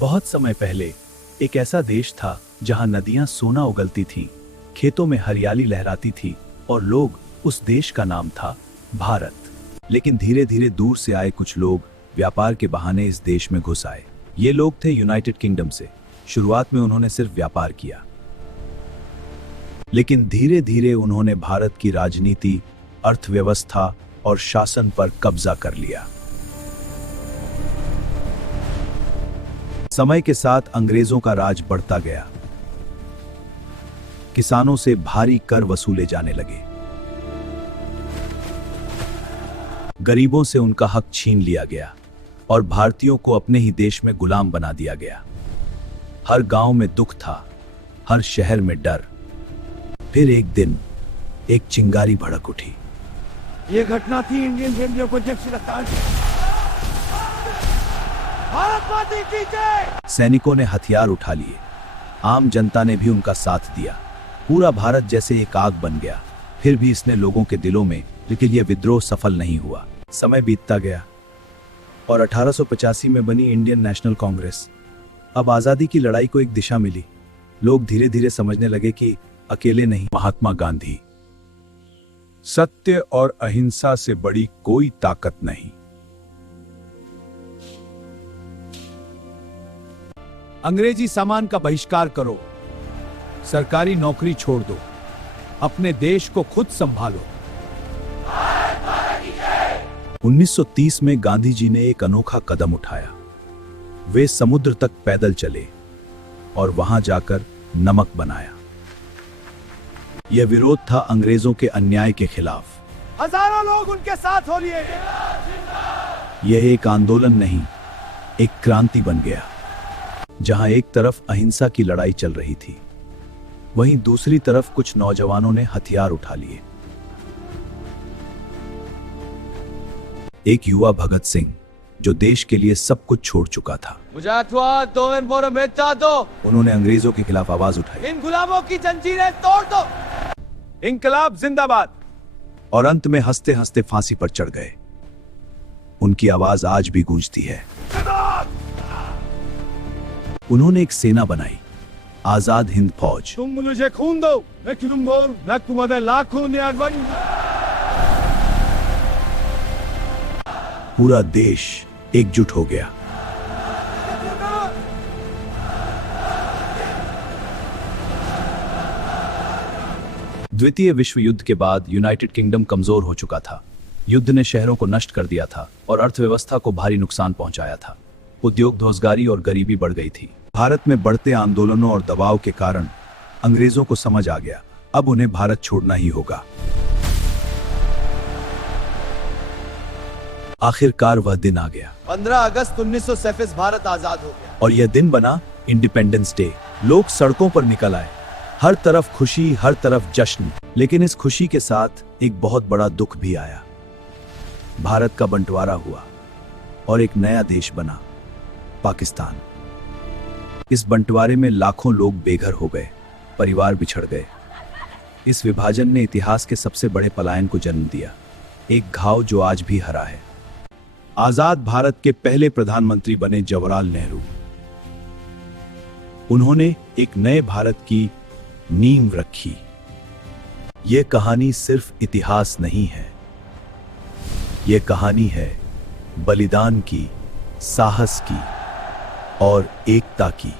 बहुत समय पहले एक ऐसा देश था जहां नदियां सोना उगलती थीं, खेतों में हरियाली लहराती थी और लोग उस देश का नाम था भारत। लेकिन धीरे धीरे दूर से आए कुछ लोग व्यापार के बहाने इस देश में घुस आए। ये लोग थे यूनाइटेड किंगडम से। शुरुआत में उन्होंने सिर्फ व्यापार किया, लेकिन धीरे धीरे उन्होंने भारत की राजनीति, अर्थव्यवस्था और शासन पर कब्जा कर लिया। समय के साथ अंग्रेजों का राज बढ़ता गया। किसानों से भारी कर वसूले जाने लगे, गरीबों से उनका हक छीन लिया गया और भारतीयों को अपने ही देश में गुलाम बना दिया गया। हर गांव में दुख था, हर शहर में डर। फिर एक दिन एक चिंगारी भड़क उठी। ये घटना थी इंडियन रेलवे प्रोजेक्ट से भारत माता की जय। सैनिकों ने हथियार उठा लिए, आम जनता ने भी उनका साथ दिया। पूरा भारत जैसे एक आग बन गया। फिर भी इसने लोगों के दिलों में, लेकिन यह विद्रोह सफल नहीं हुआ। समय बीतता गया और 1885 में बनी इंडियन नेशनल कांग्रेस। अब आजादी की लड़ाई को एक दिशा मिली। लोग धीरे धीरे समझने लगे कि अकेले नहीं। महात्मा गांधी, सत्य और अहिंसा से बड़ी कोई ताकत नहीं। अंग्रेजी सामान का बहिष्कार करो, सरकारी नौकरी छोड़ दो, अपने देश को खुद संभालो। 1930 में गांधी जी ने एक अनोखा कदम उठाया। वे समुद्र तक पैदल चले और वहां जाकर नमक बनाया। यह विरोध था अंग्रेजों के अन्याय के खिलाफ। हजारों लोग उनके साथ हो लिए। यह एक आंदोलन नहीं, एक क्रांति बन गया। जहां एक तरफ अहिंसा की लड़ाई चल रही थी, वहीं दूसरी तरफ कुछ नौजवानों ने हथियार उठा लिए। एक युवा भगत सिंह, जो देश के लिए सब कुछ छोड़ चुका था। उन्होंने अंग्रेजों के खिलाफ आवाज उठाई। इन गुलामों की जंजीरें तोड़ दो। इंकलाब जिंदाबाद। और अंत में हंसते हंसते फांसी पर चढ़ गए। उनकी आवाज आज भी गूंजती है। उन्होंने एक सेना बनाई, आजाद हिंद फौज। तुम मुझे खून दो, मैं तुम्हारे लाखों न्याय। पूरा देश एकजुट हो गया। द्वितीय विश्व युद्ध के बाद यूनाइटेड किंगडम कमजोर हो चुका था। युद्ध ने शहरों को नष्ट कर दिया था और अर्थव्यवस्था को भारी नुकसान पहुंचाया था। उद्योग, रोजगारी और गरीबी बढ़ गई थी। भारत में बढ़ते आंदोलनों और दबाव के कारण अंग्रेजों को समझ आ गया, अब उन्हें भारत छोड़ना ही होगा। आखिरकार वह दिन आ गया। 15 अगस्त 1947 भारत आजाद हो गया। और यह दिन बना इंडिपेंडेंस डे। लोग सड़कों पर निकल आए, हर तरफ खुशी, हर तरफ जश्न। लेकिन इस खुशी के साथ एक बहुत बड़ा दुख भी आया। भारत का बंटवारा हुआ और एक नया देश बना, पाकिस्तान। इस बंटवारे में लाखों लोग बेघर हो गए, परिवार बिछड़ गए। इस विभाजन ने इतिहास के सबसे बड़े पलायन को जन्म दिया, एक घाव जो आज भी हरा है। आजाद भारत के पहले प्रधानमंत्री बने जवाहरलाल नेहरू। उन्होंने एक नए भारत की नींव रखी। यह कहानी सिर्फ इतिहास नहीं है, यह कहानी है बलिदान की, साहस की और एकता की।